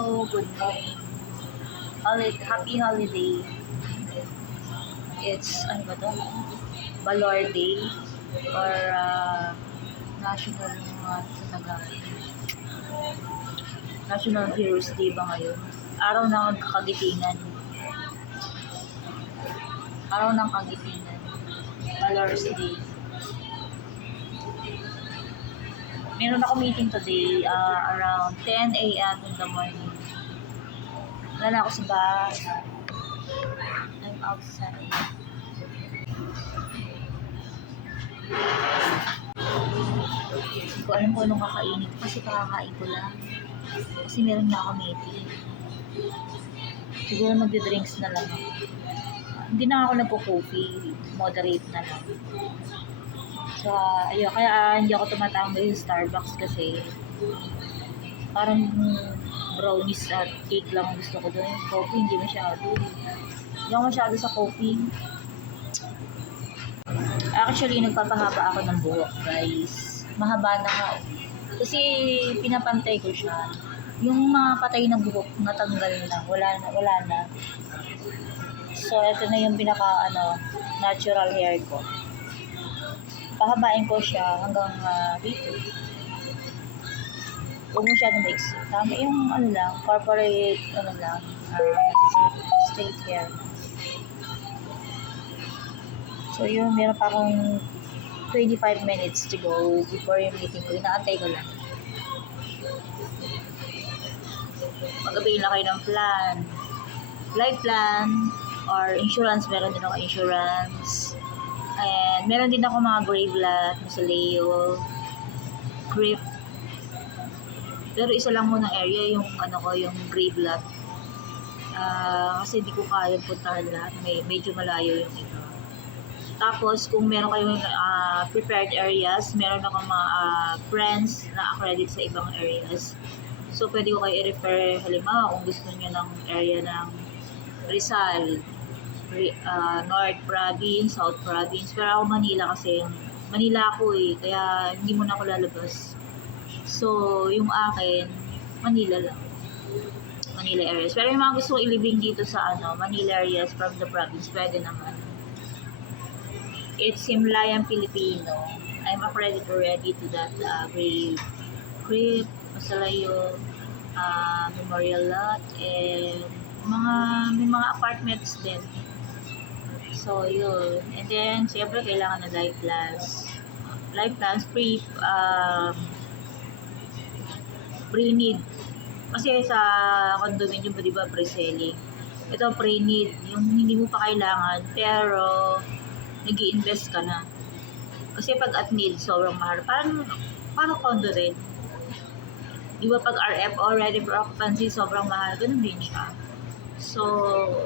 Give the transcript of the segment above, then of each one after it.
Hello, good morning. Happy holiday. It's, ano ba to? Valor Day or National, sa Tagalog. National Heroes Day ba ngayon? Araw ng kagitingan. Araw ng kagitingan. Valor's Day. Meron ako meeting today around 10 a.m. in the morning. Wala na ako sa bahay. I'm outside. Hindi ko alam kung anong kakainin ko kasi kakakain ko lang. Kasi meron na ako meeting. Siguro magdi-drinks na lang ako. Hindi na ako nagko-coffee. Moderate na lang. So, ayun. Kaya hindi ako tumatambay sa Starbucks kasi parang brownies at cake lang ang gusto ko doon. Coffee, hindi masyado. Hindi ako masyado sa coffee. Actually, nagpapahaba ako ng buhok, guys. Mahaba na nga. Kasi pinapantay ko siya. Yung mga patay na buhok, natanggal na. Wala na. So, ito na yung natural hair ko. Pahabain ko siya hanggang dito. Huwag mo siya na maiksi. Tama yung corporate, straight hair. So yun, meron pa akong 25 minutes to go before yung meeting ko. Inaantay ko lang. Mag-avail na kayo ng plan. Life plan or insurance. Meron din ako insurance. And meron din ako mga grave lot, Musaleo, grave. Pero isa lang muna area yung yung grave lot. Kasi di ko kaya puntahan lahat. Medyo malayo yung ito. Tapos kung meron kayong prepared areas, meron ako mga friends na accredit sa ibang areas. So pwede ko kayo i-refer, halimbawa kung gusto niyo ng area ng Rizal, North Province, South Province. Pero ako Manila kasi. Manila ako kaya hindi muna ako lalabas. So, yung akin, Manila lang. Manila areas. Pero yung mga gusto ko ilibing dito sa Manila areas from the province, pwede naman. It's Himlayang Pilipino. I'm accredited already to that grave, Masalayo, Memorial Lot, and may mga apartments din. So, yun. And then, siyempre, kailangan na life plans. Life plans, pre-need. Kasi sa condominium ba, diba, pre-selling. Ito, pre-need. Yung hindi mo pa kailangan, pero nag-i-invest ka na. Kasi pag at need, sobrang mahal. Parang condo rin. Diba pag RF, already for occupancy, sobrang mahal. Ganun din siya. So,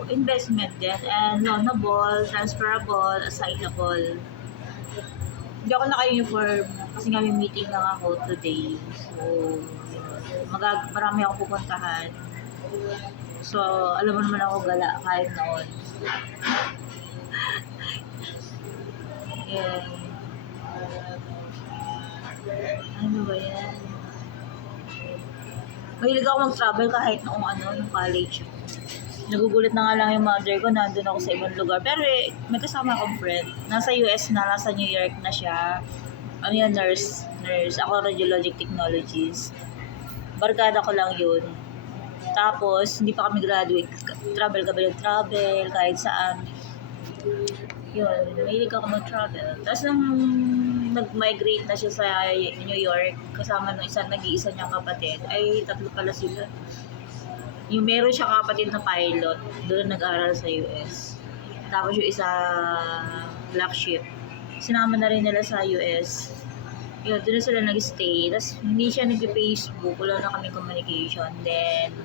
investment din, and loanable, transferable, assignable. Hindi ako naka-uniform kasi nga may meeting lang ako today. So, marami akong pupuntahan. So, alam mo naman ako gala kahit noon. Yeah. Ano ba yan? Mahilig ako mag-travel kahit noong nung college. Nagugulat na nga lang yung mother ko, nandun ako sa ibang lugar. Pero may kasama akong friend. Nasa US na, nasa New York na siya. Nurse. Ako radiologic technologist. Barkada ko lang yun. Tapos, hindi pa kami graduate. Travel, kahit saan. Yun, mahilig ako mag-travel. Tapos nung nag-migrate na siya sa New York, kasama ng nag-iisa niyang kapatid, ay tatlo pala sila. Yung meron siya kapatid na pilot, doon nag-aral sa US. Tapos yung isa black sheep, sinama na rin nila sa US. Yun, doon na sila nag-stay. Tapos hindi siya nag-Facebook, wala na kami communication. Then,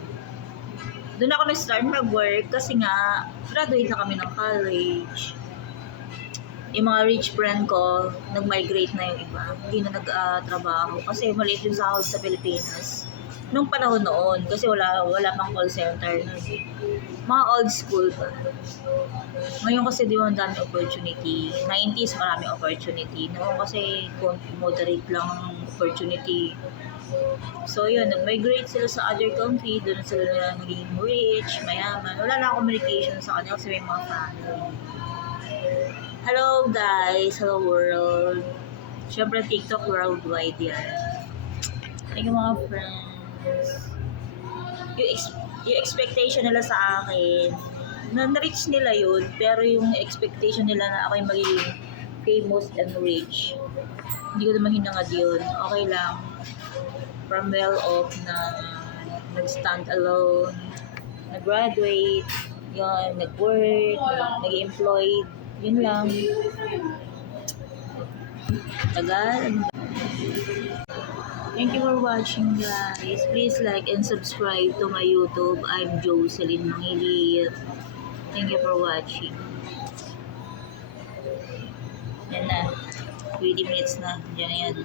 doon ako nag-start mag-work kasi nga, graduate na kami ng college. Yung mga rich friend ko, nag-migrate na yung iba. Hindi na nag-trabaho kasi maliit yung sahod sa Pilipinas. Nung panahon noon, kasi wala pang call center nun. Mga old school pa. Ngayon kasi di mo ang dami opportunity. 90s marami opportunity. Noon kasi moderate lang ang opportunity. So yun, nag-migrate sila sa other country, doon sila na naging rich, mayaman. Wala na communication sa kanila kasi may mga family. Hello guys, hello world. Siyempre TikTok worldwide yan. Thank you mga friends. Yung expectation nila sa akin, na-reach nila yun, pero yung expectation nila na ako yung magiging famous and rich, hindi ko naman hinangad yun. Okay lang. From well off na nag-stand alone, nag-graduate, yun, nag-work, nag-employed, yun lang. Tagal. Thank you for watching guys. Please like and subscribe to my YouTube. I'm Jocelyn Mangilit. Thank you for watching. Yan na. 20 minutes na. Yan na yan.